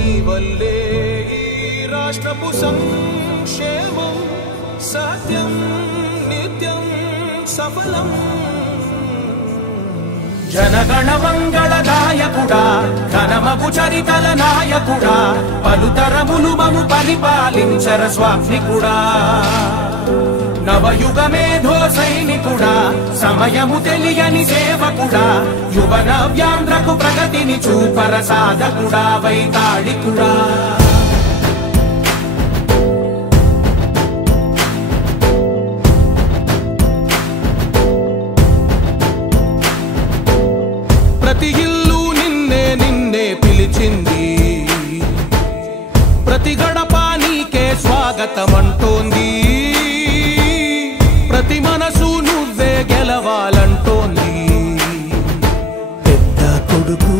నీవల్లే ఈ రాష్ట్రపు సంక్షేమం సత్యం నిత్యం సఫలం జనగణ మంగళ గాయకుడా ఘనమగు చరితల నాయకుడా పలుతరములు మము పరిపాలించర స్వామికుడా నవయుగ మేధో సైనికుడా సమయము తెలియని సేవకుడా యువ నవ్యాంధ్రకు ప్రగతిని చూపర సాధకుడా వైతాళికుడా ప్రతి ఇల్లు నిన్నే నిన్నే పిలిచింది ప్రతి గడప నీకే స్వాగతమంటోంది ప్రతి మనసు నువ్వే గెలవాలంటోంది పెద్ద కొడుకు